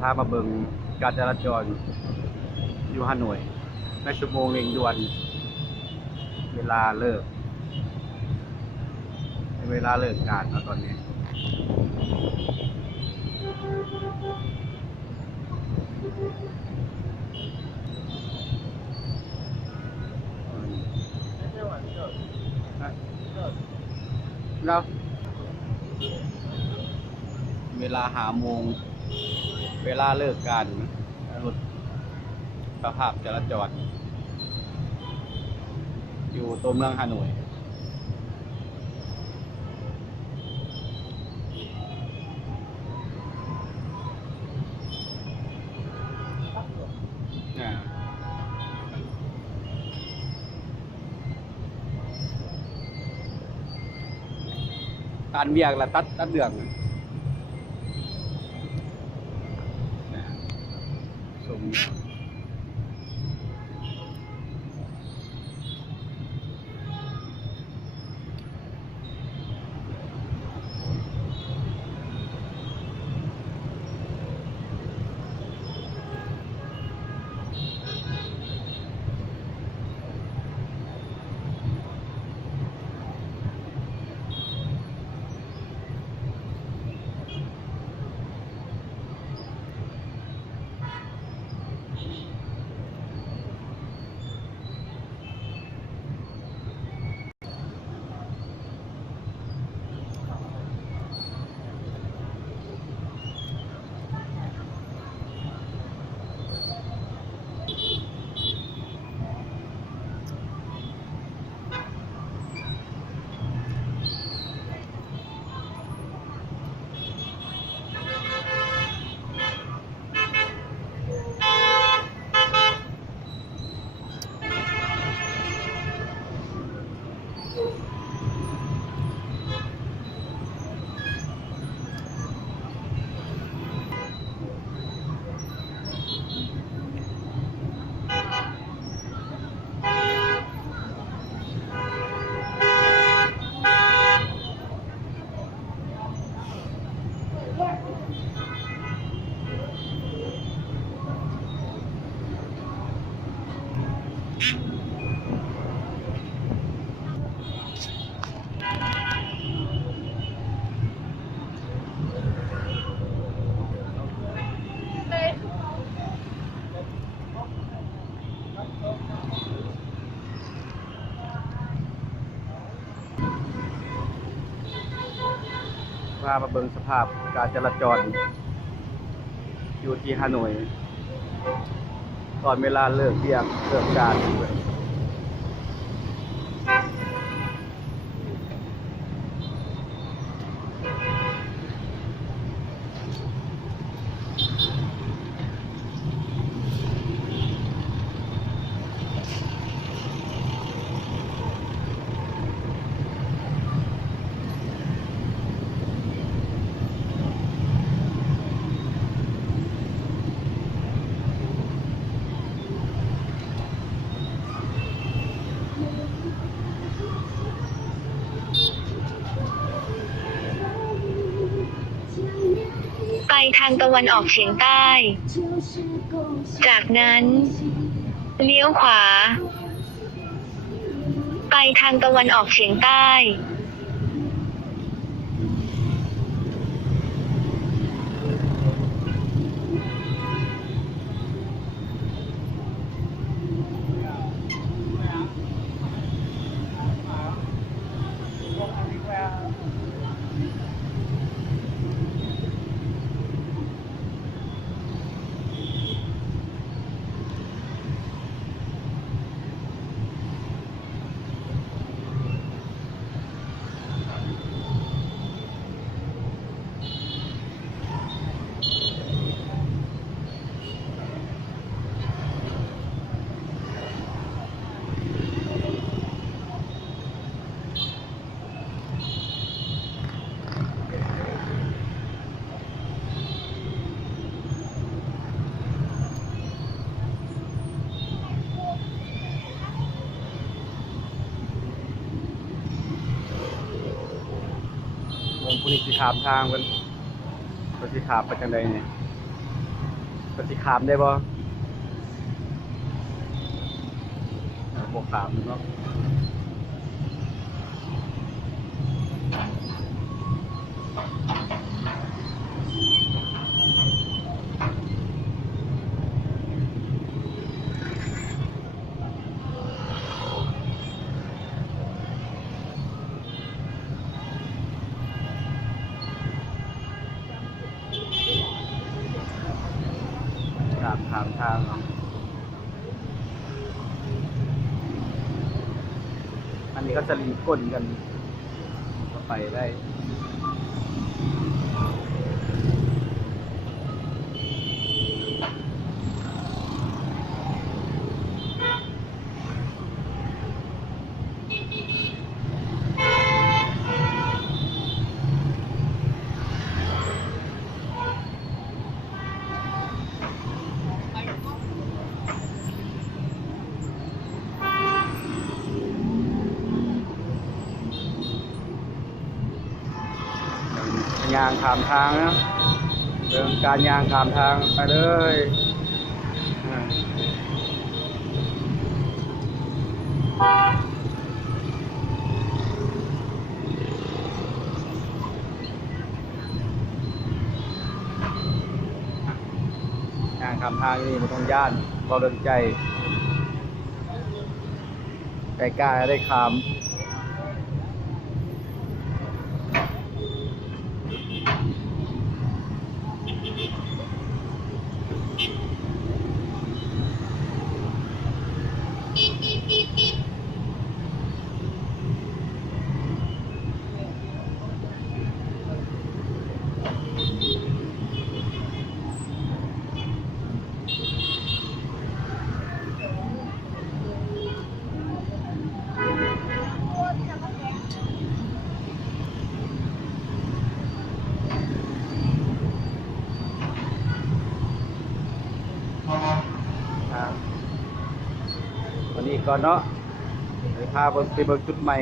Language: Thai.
พามาเบิ่งการจราจรอยู่ฮานอยในชั่วโมงเร่งด่วนเวลาเลิกการตอนนี้แล้วเวลา5 โมงเวลาเลิกการรถสภาพจราจรอยู่ตัวเมืองฮานอยการเบียกและตัดเดืองสมพามาเบิ่งสภาพการจราจรอยู่ที่ฮานอยตอนเวลาเลิกการไปทางตะวันออกเฉียงใต้ จากนั้นเลี้ยวขวาไปทางตะวันออกเฉียงใต้ผู้นี้สิถามทางเพิ่นสิถามไปจังได๋นี่ ปฏิขามได้บ่บ่ขามเนาะถามทางอันนี้ก็สลิงก้นกันก็ไปได้ยางขามทางนะเรื่องการยางขามทางไปเลยยางขามทางนี่มันต้องย่านพอเดินใจไก่กล้าได้ขามวันนี้ก่อนเนาะไปพาไปเบิ่งจุดใหม่